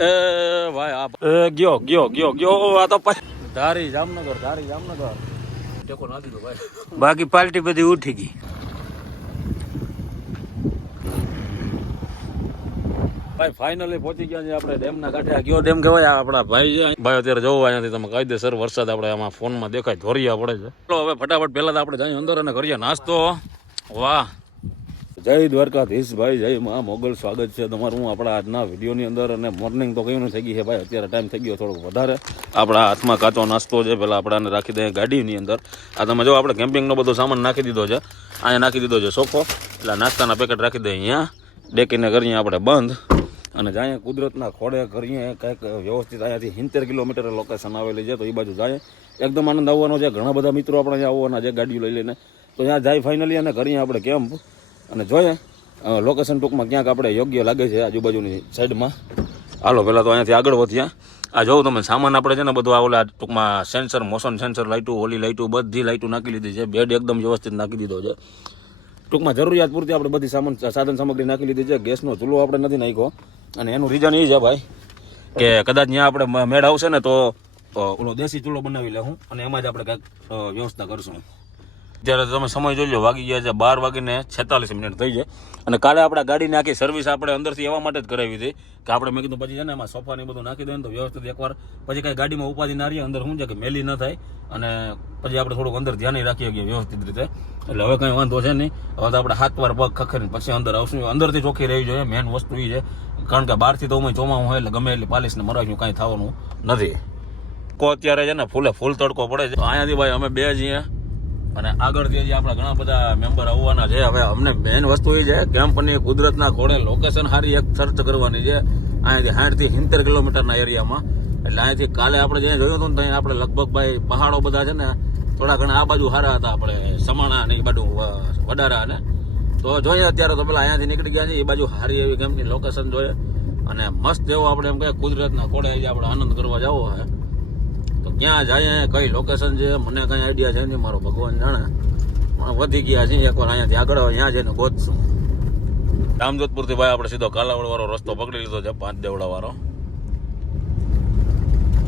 એ ભાઈ આ ગયો ગયો ગયો ગયો આ તો ધારી જામનગર ધારી જામનગર. ટેકો ના દીધો ભાઈ. બાકી પાર્ટી બધી ઉઠી ગઈ. ભાઈ ફાઇનલી પહોંચી ગયા છે આપણે ડેમના કાંઠે. આ કયો ડેમ કહેવાય? આપણા ભાઈ છે ભાઈ અત્યારે જોવો અહીંયાથી તમે કાયદેસર વરસાદ આપણે આમાં ફોનમાં દેખાય ધોરિયા પડે છે. ચલો હવે ફટાફટ પહેલા તો આપણે જઈએ અંદર અને કરીએ નાસ્તો. વાહ. જય દ્વારકાધીશ ભાઈ, જય મા, મોગલ, સ્વાગત છે તમારું આપણા આજના વિડીયોની અંદર. અને મોર્નિંગ તો કયું થઈ ગઈ છે ભાઈ? અત્યારે ટાઈમ થઈ ગયો થોડોક વધારે. આપણા હાથમાં કાચો નાસ્તો છે પહેલાં આપણાને રાખી દઈએ ગાડીની અંદર. આ તમે જો આપણે કેમ્પિંગનો બધો સામાન નાખી દીધો છે. અહીંયા નાખી દીધો છે સોફો. એટલે નાસ્તાના પેકેટ રાખી દઈએ અહીંયા. ડેકીને કરીએ આપણે બંધ. અને જાય કુદરતના ખોડે કરીએ, કંઈક વ્યવસ્થિત અહીંયાથી સિત્તેર કિલોમીટર લોકેશન આવેલી છે, તો એ બાજુ જાય. એકદમ આનંદ આવવાનો છે. ઘણા બધા મિત્રો આપણે આવવાના છે ગાડીઓ લઈ લઈને. તો ત્યાં જાય ફાઇનલી અને કરીએ આપણે કેમ્પ અને જોઈએ લોકેશન ટૂંકમાં ક્યાંક આપણે યોગ્ય લાગે છે આજુબાજુની સાઈડમાં હાલો, પહેલાં તો અહીંયાથી આગળ વધ્યા આ જોઉં તમે, સામાન આપણે છે ને બધું આ ઓલા ટૂંકમાં સેન્સર મોશન સેન્સર લાઇટું ઓલી લાઇટું બધી લાઇટું નાખી લીધી છે. બેડ એકદમ વ્યવસ્થિત નાખી દીધો છે. ટૂંકમાં જરૂરિયાત પૂરતી આપણે બધી સામાન, સાધન સામગ્રી નાખી લીધી છે. ગેસનો ચૂલો આપણે નથી નાખ્યો. અને એનું રીઝન એ છે ભાઈ, કે કદાચ ત્યાં આપણે મેળ આવશે ને તો ઓલો દેશી ચૂલો બનાવી લેવું અને એમાં જ આપણે કંઈક વ્યવસ્થા કરશું. અત્યારે તમે સમય જોઈ લો, વાગી ગયા છે બાર વાગીને છેતાલીસ મિનિટ થઈ જાય. અને કાલે આપણે ગાડીની આખી સર્વિસ આપણે અંદરથી એવા માટે જ કરાવી હતી કે આપણે મેં કીધું પછી છે ને એમાં સોફા ને બધું નાખી દે ને તો વ્યવસ્થિત એકવાર પછી કાંઈ ગાડીમાં ઉપાધિ ના રહીએ અંદર શું છે કે મેલી ન થાય. અને પછી આપણે થોડુંક અંદર ધ્યાન રાખીએ કે વ્યવસ્થિત રીતે. એટલે હવે કંઈ વાંધો છે નહીં. હવે તો આપણે હાથ વાર પગ ખખરીને પછી અંદર આવશું. અંદરથી ચોખ્ખી રહેવી જોઈએ. મેન વસ્તુ એ છે. કારણ કે બહારથી તો હું ચોમાવું હોય એટલે ગમે એટલી પાલિશને મરાવ્યું કાંઈ થવાનું નથી. કો અત્યારે છે ને ફૂલે ફૂલ તડકો પડે છે. અહીંયાથી ભાઈ અમે બે જઈએ અને આગળથી હજી આપણા ઘણા બધા મેમ્બર આવવાના છે, હવે અમને મેઇન વસ્તુ એ છે કેમ્પની કુદરતના ખોળે લોકેશન સારી એક સર્ચ કરવાની છે, અહીંયાથી સાઠથી સિત્તેર કિલોમીટરના એરિયામાં. એટલે અહીંયાથી કાલે આપણે જ્યાં જોયું હતું ને ત્યાં આપણે લગભગ ભાઈ પહાડો બધા છે ને, થોડા ઘણા આ બાજુ સારા હતા આપણે, સમાણા ને એ બાજુ વડારા ને. તો જોઈએ અત્યારે તો પેલા અહીંયાથી નીકળી ગયા છે એ બાજુ સારી એવી કેમ્પની લોકેશન જોઈએ. અને મસ્ત એવો આપણે એમ કહે કુદરતના ખોળે આપણે આનંદ કરવા જવો તો ક્યાં જાય કઈ લોકેશન છે? મને કઈ આઈડિયા છે નહીં મારો ભગવાન જાણે. પણ વધી ગયા છે એકવાર અહીંયાથી આગળ અહીંયા જઈને ગોતશું. રામજોધપુરથી ભાઈ આપણે સીધો કાલાવડ વાળો રસ્તો પકડી લીધો છે પાંચ દેવડા વાળો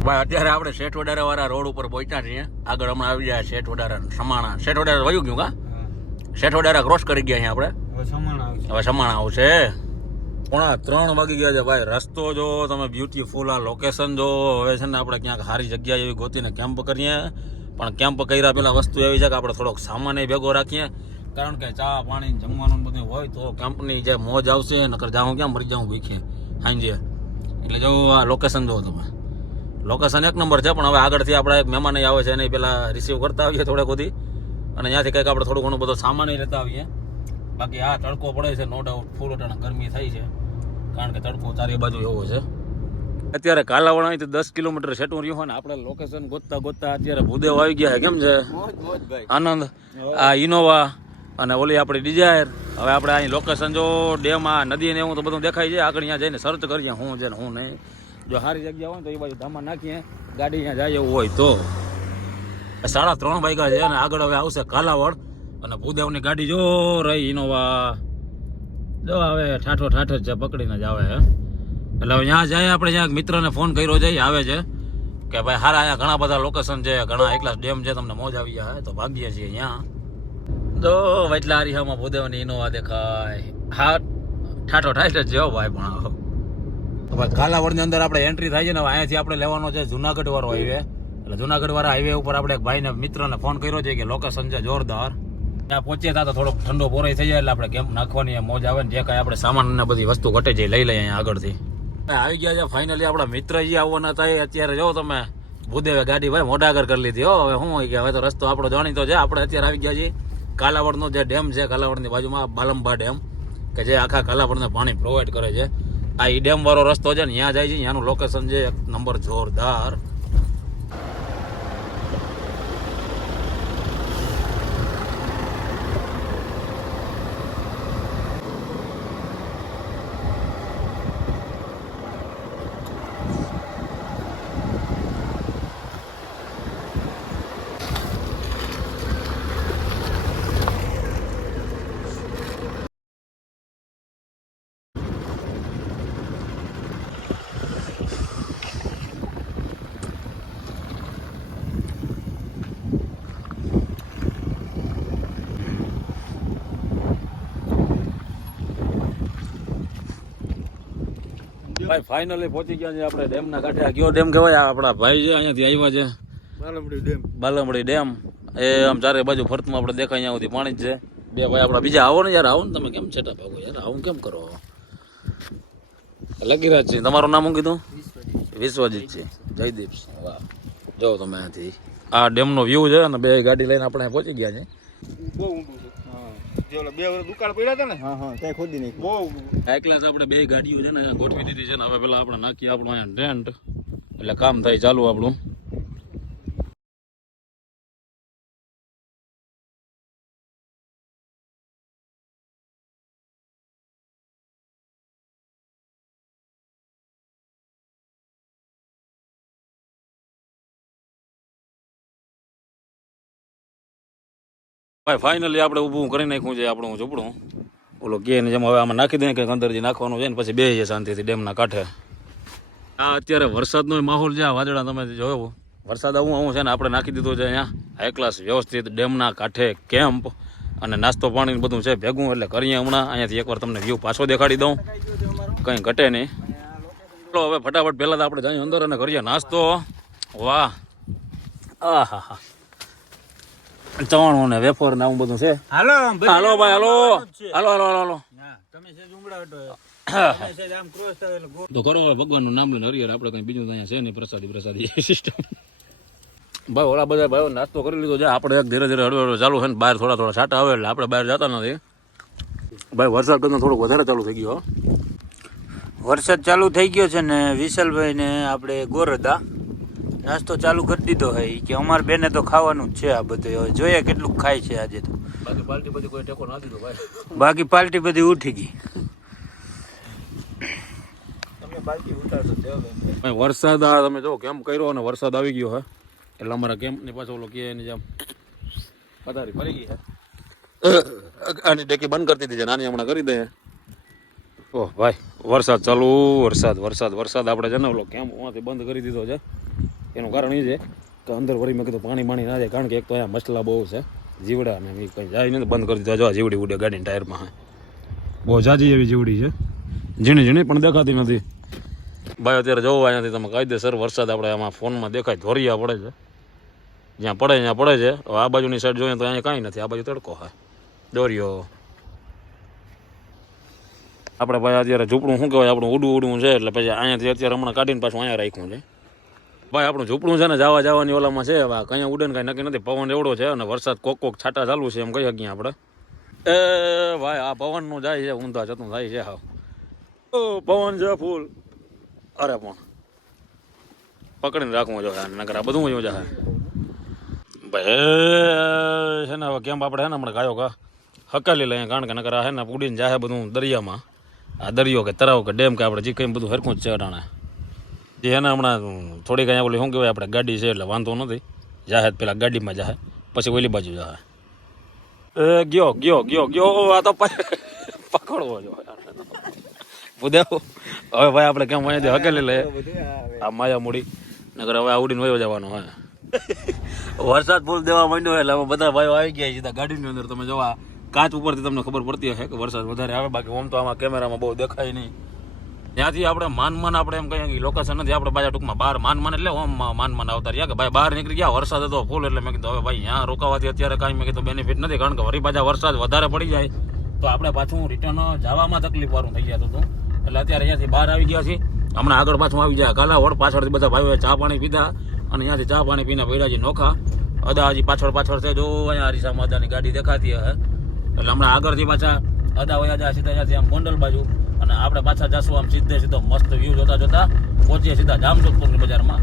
ભાઈ અત્યારે આપણે શેઠ વડારા વાળા રોડ ઉપર પહોંચ્યા છીએ. આગળ હમણાં આવી જાય શેઠ વડારા સમાણા. શેઠ વડારા વયું ગયું કા? શેઠ વડારા ક્રોસ કરી ગયા અહીંયા આપણે. હવે સમાણ આવશે. હવે સમાણા આવશે. પોણા ત્રણ વાગી ગયા છે. ભાઈ, રસ્તો જો, તમે બ્યુટીફુલ આ લોકેશન જો. હવે છે ને આપણે ક્યાંક સારી જગ્યા એવી ગોતીને કેમ્પ કરીએ. પણ કેમ્પ કર્યા પેલા વસ્તુ એવી છે કે આપણે થોડોક સામાન ભેગો રાખીએ. કારણ કે ચા પાણી જમવાનું બધું હોય તો કેમ્પની જે મોજ આવશે, નકર જાઉં ક્યાં મરી જાઉં, ભીખે. સાંજે એટલે જો આ લોકેશન જો તમે. લોકેશન એક નંબર છે, પણ હવે આગળથી આપણા એક મહેમાન આવે છે, એને પેલા રિસીવ કરતા આવીએ થોડેક સુધી. અને ત્યાંથી કંઈક આપણે થોડું ઘણું બધો સામાન લેતા આવીએ. બાકી આ તડકો પડે છે નો ડાઉટ ફૂલ અટાણા ગરમી થાય છે. કારણ કે તડકો ચારે બાજુ એવો છે. અત્યારે કાલાવાડા અહીંથી દસ કિલોમીટર સેટું રહ્યું હોય ને આપણે લોકેશન ગોતતા ગોતતા અત્યારે ભૂદેવ આવી ગયા છે. કેમ છે? આનંદ. આ ઇનોવા અને ઓલી આપણી ડિઝાયર હવે આપણે અહીં લોકેશન જો ડેમાં નદી ને એવું તો બધું દેખાય છે. આગળ અહીંયા જઈને સર્ચ કરીએ શું છે ને શું નહીં. જો સારી જગ્યા હોય ને તો એ બાજુ ધામા નાખીએ. ગાડી અહીંયા જાય એવું હોય તો. સાડા ત્રણ વાગ્યા છે અને આગળ હવે આવશે કાલાવડ. અને ભૂદેવની ગાડી જો રહી ઇનોવા જો હવે ઠાઠો ઠાઠ જ છે, પકડીને જ આવે એટલે હવે ત્યાં જાય, આપણે ત્યાં મિત્રને ફોન કર્યો જઈ આવે છે કે ભાઈ, હારા, અહીંયા ઘણા બધા લોકેશન છે, ઘણા એકલા ડેમ છે, તમને મોજ આવી જાય તો ભાગીએ છીએ અહીંયા તો વચલા હરીહામાં ભૂદેવની ઇનોવા દેખાય. હા, ઠાઠો ઠાઠ જ હો, ભાઈ, પણ આવો. ભાઈ કાલાવડની અંદર આપણે એન્ટ્રી થાય છે ને અહીંયાથી આપણે લેવાનો છે જુનાગઢ વાળો હાઈવે એટલે જુનાગઢ વાળા હાઈવે ઉપર આપણે એક ભાઈને, મિત્રને ફોન કર્યો છે કે લોકેશન છે, જોરદાર. ત્યાં પહોંચીએ ત્યાં તો થોડોક ઠંડો પોરાઈ થઈ જાય એટલે આપણે કેમ્પ નાખવાની મોજ આવે ને જે કાંઈ આપણે સામાન ને બધી વસ્તુ ઘટે જઈ લઈ લઈએ આગળથી. આવી ગયા છે ફાઇનલી આપણા મિત્ર જે આવવાના હતા અત્યારે જો તમે ભૂદેવે ગાડી ભાઈ મોઢા આગળ કરી લીધી. હો, હવે શું કે હવે તો રસ્તો આપણો જાણીતો છે. આપણે અત્યારે આવી ગયા છીએ કાલાવડનો જે ડેમ છે, કાલાવડની બાજુમાં બાલંબા ડેમ, કે જે આખા કાલાવડને પાણી પ્રોવાઈડ કરે છે. આ ઈ ડેમવાળો રસ્તો છે ને ત્યાં જાય છે. ત્યાંનું લોકેશન છે એક નંબર જોરદાર. ભાઈ ફાઇનલી પહોંચી ગયા છે આપણે ડેમના કાંઠે. આ કયો ડેમ કહેવાય? આપણા ભાઈ છે અહીંયાથી આવ્યા છે. બાલમડી ડેમ. બાલમડી ડેમ. એ આમ ચારે બાજુ ફરતમાં આપણે દેખાય અહીંયા સુધી પાણી જ છે. બે ભાઈ આપણા બીજા આવો ને યાર આવો ને તમે કેમ છેટા ભાગો યાર? આવું કેમ કરો? લગીરાજ છે તમારું નામ શું કીધું? વિશ્વજીત. છે જયદીપ વાહ. જો તમે અહીંથી. આ ડેમનો વ્યૂ છે અને બે ગાડી લઈને આપણે પહોંચી ગયા છે બહુ ઊંડું જે ઓલા બે વર્ષ દુકાળ પડ્યા હતા ને? હા હા ત્યાં ખોદી બહુ એકલા આપણે બે ગાડીઓ છે ને અહીંયા ગોઠવી દીધી છે ને હવે પેલા આપણે નાખીએ આપણું અહીંયા ટેન્ટ. એટલે કામ થાય ચાલુ આપણું. ભાઈ ફાઇનલી આપણે ઊભું કરી નાખ્યું છે, આપણું ઝૂંપડું. ઓલો કે જેમ હવે આમાં નાખી દઈએ કે અંદર જે નાખવાનું છે ને, પછી બે છે શાંતિથી ડેમના કાંઠે. આ અત્યારે વરસાદનો માહોલ છે, આ વાદળા તમે જોયો વરસાદ આવું આવું છે ને, આપણે નાખી દીધો છે અહીંયા. હાઈ ક્લાસ વ્યવસ્થિત ડેમના કાંઠે કેમ્પ અને નાસ્તો પાણી બધું છે, ભેગું. એટલે કરીએ હમણાં. અહીંયાથી એકવાર તમને વ્યૂ પાછો દેખાડી દઉં. કંઈ ઘટે નહીં. ચલો, હવે ફટાફટ પહેલાં તો આપણે જઈએ અંદર અને કરીએ નાસ્તો. વાહ. આ હા હા ચવાણું ને વેફર ને આવું બધું છે? હાલો હાલો ભાઈ હાલો. હાલો હાલો હાલો હાલો. તમે છે. ઉમડા તમે છે આમ ક્રોસ થાય એટલે ગોળ. તો કરો હવે ભગવાનનું નામ લઈને હરિયર આપણે કઈ બીજું અહીંયા છે નહીં પ્રસાદી પ્રસાદી સિસ્ટમ ભાઈ ઓલા બધા ભાઈઓ નાસ્તો કરી લીધો છે. આપણે એક ધીરે ધીરે હળવે હળવે ચાલુ છે ને બહાર થોડા થોડા છાંટા આવે એટલે આપણે બહાર જતા નથી. ભાઈ વરસાદ કરતાં થોડોક વધારે ચાલુ થઈ ગયો વરસાદ ચાલુ થઈ ગયો છે ને વિશાલભાઈ ને આપણે ગોર હતા નાસ્તો ચાલુ કરી દીધો હે કે અમાર બેને તો ખાવાનું જ છે આ બધું. હવે જોઈએ કેટલું ખાય છે આજે તો. બાકી પાર્ટી બધી કોઈ ટેકો ના દીધો ભાઈ. બાકી પાર્ટી બધી ઉઠી ગઈ. વરસાદ આ તમે જો કેમ કર્યો અને વરસાદ આવી ગયો હે? એટલે અમારા કેમ્પની પાછળ ઓલો કે એની જેમ પધારી ફરી ગઈ હે. આની ડેકી બંધ કરી દીધી છે નાની હમણાં કરી દે. ઓહ ભાઈ વરસાદ ચાલુ વરસાદ વરસાદ વરસાદ. આપણે છે ને ઓલો કેમ્પ બંધ કરી દીધો છે. એનું કારણ એ છે કે અંદર વળી મેં કીધું પાણી પાણી ના જાય કારણ કે એક તો અહીંયા મસલા બહુ છે જીવડા ને એ કંઈ જાય નહીં બંધ કરી દીધા જો જીવડી ઉડે ગાડીના ટાયરમાં બહુ જાજી એવી જીવડી છે. ઝીણી ઝીણી પણ દેખાતી નથી. ભાઈ અત્યારે જોવો અહીંયાથી તમે કાયદેસર વરસાદ આપણે આમાં ફોનમાં દેખાય ધોરિયા પડે છે. જ્યાં પડે ત્યાં પડે છે. હવે આ બાજુની સાઈડ જોઈએ તો અહીંયા કાંઈ નથી આ બાજુ તડકો હોય દોર્યો. આપણે ભાઈ અત્યારે ઝૂંપડું શું કહેવાય આપણું ઉડું ઉડવું છે એટલે પછી અહીંયાથી અત્યારે હમણાં કાઢીને પાછું અહીંયા રાખ્યું છે. ભાઈ, આપણું ઝૂંપડું છે ને, જવા જવાની ઓલામાં છે. હવે કંઈ ઉડે ને કાંઈ નક્કી નથી. પવન એવડો છે અને વરસાદ કોક કોક છાટા ચાલુ છે એમ કહી શકીએ આપણે. એ ભાઈ, આ પવનનું જાય છે, ઊંધા જતું થાય છે હા પવન છે ફૂલ. અરે પણ. પકડીને રાખવું જો નકરા બધું જો જાય ભાઈ છે ને, હવે કેમ આપણે છે ને, હમણાં ગાયો કા હકાલી લઈએ, કારણ કે નકરા છે ને, ઉડીને જાય બધું દરિયામાં. આ દરિયો કે તરાવ કે ડેમ કે આપણે જે કંઈ બધું હરખું જ છે અટાણે. જે એને હમણાં થોડીક અહીંયા ઓલી શું કહેવાય, આપણે ગાડી છે એટલે વાંધો નથી. જાહે પેલા ગાડીમાં જાહે, પછી ઓલી બાજુ જાહે. એ, ગયો ગયો ગયો ગયો આ તો પકડવો જો. બુદેવ હવે ભાઈ આપણે કેમ અહીંયાથી હકેલી લઈએ? આ માયા મૂડી. નગર હવે આ ઉડીને વયો જવાનો હે. વરસાદ ફૂલ દેવા માંડ્યો એટલે હવે બધા ભાઈઓ આવી ગયા સીધા ગાડીની અંદર તમે જોવા. કાચ ઉપરથી તમને ખબર પડતી હશે કે વરસાદ વધારે આવે, બાકી ઓમ તો આમાં કેમેરામાં બહુ દેખાય નહીં. ત્યાંથી આપણે માન માન આપણે એમ કહીએ લોકેશન નથી. આપણે પાછા ટૂંકમાં બહાર માન માન એટલે ઓમ માન માન આવતા રહ્યા કે ભાઈ બહાર નીકળી ગયા, વરસાદ હતો ફૂલ એટલે મેં કીધું, હવે ભાઈ ત્યાં રોકાવાથી અત્યારે કાંઈ મેં કીધું બેનિફિટ નથી, કારણ કે વરી પાછા વરસાદ વધારે પડી જાય. તો આપણે પાછું રિટર્ન જવામાં તકલીફ વાળું થઈ જતું હતું એટલે અત્યારે અહીંયાથી બહાર આવી ગયા છીએ. હમણાં આગળ પાછું આવી જાય કાલાવડ, પાછળથી બધા ભાઈઓએ ચા પાણી પીધા અને અહીંયાથી ચા પાણી પીને પડ્યા નોખા. અદા હજી પાછળ પાછળ છે, જો અહીંયા હરીસામાં અદાની ગાડી દેખાતી હે. એટલે હમણાં આગળથી પાછા અદા વયા જાય સીધા અહીંયાથી આમ ગોંડલ બાજુ. અને આપણે પાછા જશું આમ સીધે સીધો મસ્ત વ્યૂ જોતા જોતા પહોંચીએ સીધા જામજોધપુરની બજારમાં.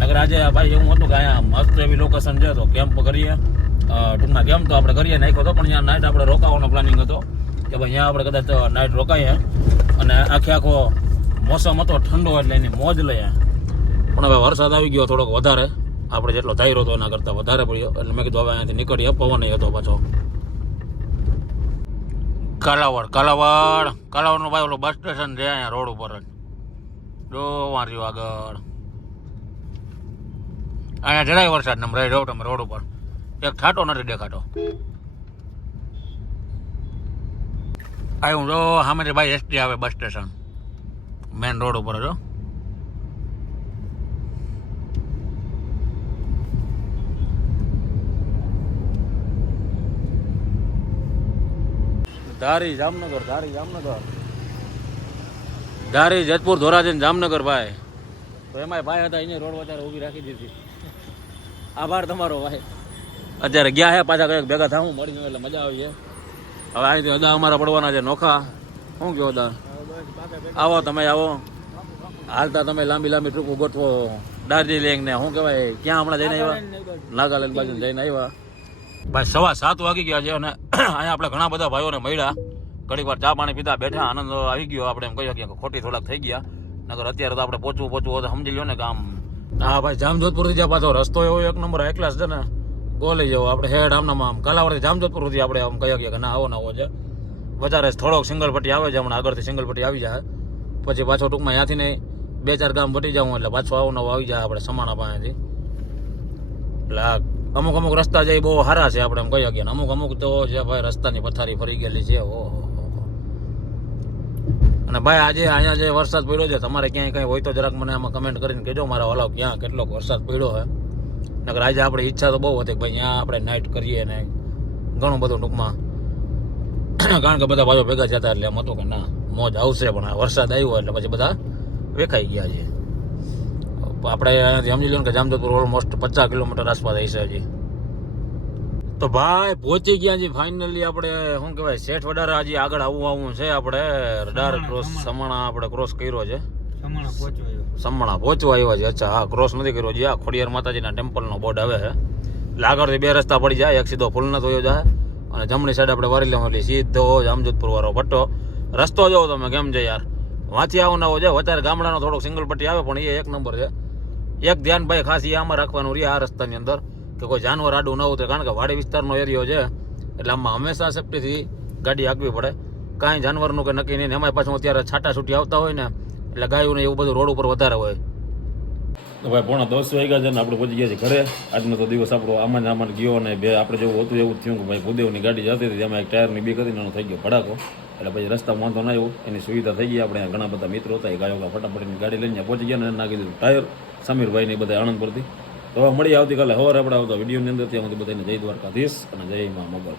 નગર આજે ભાઈ એવું હતું કે અહીંયા મસ્ત એવી લોકેશન છે, તો કેમ્પ કરીએ. ટૂંકમાં કેમ્પ તો આપણે કરીએ નાખ્યો હતો પણ અહીંયા નાઇટ આપણે રોકાવાનો પ્લાનિંગ હતો કે ભાઈ અહીંયા આપણે કદાચ નાઇટ રોકાઈએ. અને આખે આખો મોસમ હતો ઠંડો એટલે એની મોજ લઈએ. પણ હવે વરસાદ આવી ગયો થોડોક વધારે. આપણે જેટલો ધાર્યો હતો એના કરતાં વધારે પડ્યો. એટલે મેં કીધું હવે અહીંયાથી નીકળીએ, પવન હતો પાછો. કાલાવડ કાલાવડ, કાલાવડનું ભાઈ ઓલું બસ સ્ટેશન છે અહીંયા રોડ ઉપર જ. જો વાંચ્યું આગળ. અહીંયા જરાય વરસાદ નમ રહી જાઓ તમે રોડ ઉપર. એક છાંટો નથી દેખાતો. આવ્યું જો, સામેથી ભાઈ એસટી આવે બસ સ્ટેશન મેન રોડ ઉપર જો ધારી જામનગર ધારી જામનગર. ધારી જેતપુર ધોરાજી જામનગર ભાઈ. તો એમાંય ભાઈ હતા એને રોડ વધારે ઊભી રાખી દીધી. આભાર તમારો ભાઈ. અત્યારે ગયા હે પાછા કંઈક ભેગા થાવું મળી ગયું એટલે મજા આવી છે હવે અહીંથી અદા અમારા પડવાના છે નોખા. શું કહો અદા? આવો તમે આવો. હાલતા તમે લાંબી લાંબી ટ્રીપો ગોઠવો દાર્જિલિંગ ને શું કહેવાય? ક્યાં હમણાં જઈને આવ્યા? નાગાલેન્ડ બાજુ જઈને આવ્યા. ભાઈ, સવા સાત વાગી ગયા છે અને અહીંયા આપણે ઘણા બધા ભાઈઓને મળ્યા. ઘડીક વાર ચા પાણી પીતા બેઠા, આનંદ આવી ગયો. આપણે એમ કહી શકીએ ખોટી થોડાક થઈ ગયા. નગર અત્યારે તો આપણે પહોંચવું પહોંચવું હોય તો સમજી લો ને કે આમ હા ભાઈ, જામજોધપુરથી જ્યાં પાછો રસ્તો એવો, એક નંબર એકલાસ છે ને, ગોલી જવો. આપણે હેડ આમનામ આમ કાલાવડથી જામજોધપુર સુધી આપણે આમ કહી શકીએ કે ના, આવો ના આવો છે. વધારે થોડોક સિંગલ પટ્ટી આવે છે, હમણાં આગળથી સિંગલ પટ્ટી આવી જાય. પછી પાછો ટૂંકમાં ત્યાંથી નહીં, બે ચાર ગામ વટી જાઉં એટલે પાછો આવો નવો આવી જાય આપણે સમાણા પાસેથી. એટલે અમુક અમુક રસ્તા જે બહુ સારા છે આપણે એમ કહી શકીએ અમુક અમુક તો જે ભાઈ રસ્તાની પથારી ફરી ગયેલી છે, ઓહો. અને ભાઈ આજે અહીંયા જે વરસાદ પડ્યો છે, તમારે ક્યાંય કંઈ હોય તો જરાક મને આમાં કમેન્ટ કરીને કહેજો, મારા વાલા ક્યાં કેટલો વરસાદ પડ્યો છે. નકર આજે આપણી ઈચ્છા તો બહુ હતી ભાઈ ત્યાં આપણે નાઇટ કરીએ ને ઘણું બધું ટૂંકમાં. કારણ કે બધા ભાઈઓ ભેગા જતા એટલે એમ હતું કે ના, મોજ આવશે, પણ આ વરસાદ આવ્યો એટલે પછી બધા વેખાઈ ગયા છે. આપણે અહીંયાથી સમજી લો ને કે જામજોધપુર ઓલમોસ્ટ પચાસ કિલોમીટર આસપાસ હશે હજી. તો ભાઈ પહોંચી ગયા છીએ ફાઇનલી આપણે શું કહેવાય શેઠ વડારા હજી આગળ આવવું આવવું છે આપણે. રડાર ક્રોસ સમણા. આપણે ક્રોસ કર્યો છે. સમાણા પહોંચવા આવ્યા. છે. અચ્છા હા ક્રોસ નથી કર્યો છે આ ખોડિયાર માતાજીના ટેમ્પલનો બોર્ડ આવે છે. એટલે આગળથી બે રસ્તા પડી જાય. એક સીધો ફૂલના થયો જાય. અને જમણી સાઈડ આપણે વારી લેવા સીધો જામજોધપુર વાળો પટ્ટો. રસ્તો જોવો તમે કેમ છે યાર? વાંચી આવો નવો છે વધારે ગામડાનો થોડોક સિંગલ પટ્ટી આવે પણ એ એક નંબર છે. એક ધ્યાન ભાઈ ખાસ એ આમાં રાખવાનું રહે આ રસ્તાની અંદર, કે કોઈ જાનવર આડું ન ઉતરે, કારણ કે વાડી વિસ્તારનો એરિયો છે, એટલે આમાં હંમેશા સેફટીથી ગાડી આગવી પડે. કાંઈ જાનવરનું કે નક્કી નહીં એમાં પાછું અત્યારે છાટા છૂટી આવતા હોય ને, એટલે ગાયું ને એવું બધું રોડ ઉપર વધારે હોય. તો ભાઈ પોણા દસ વાગ્યા છે ને આપણે પહોંચી ગયા છે ઘરે. આજનો તો દિવસ આપણો આમાં જ આમાં ગયો ને બે, આપણે જેવું હતું એવું થયું કે ભાઈ ભૂદેવની ગાડી જતી હતી એમાં એક ટાયરની બી કરી એનો થઈ ગયો ભડાકો. એટલે પછી રસ્તામાં વાંધો ના આવ્યો, એની સુવિધા થઈ ગઈ. આપણે ઘણા બધા મિત્રો હતા, એ ગાયો ફટાફટની ગાડી લઈને પહોંચી ગયા ને નાખી દીધું ટાયર સમીરભાઈ ને બધા આણંદ પરથી તો મળી આવતીકાલે હવારે આપણે આવતા વિડીયોની અંદર ત્યાં બધાને જય દ્વારકાધીશ અને જય મા મોગલ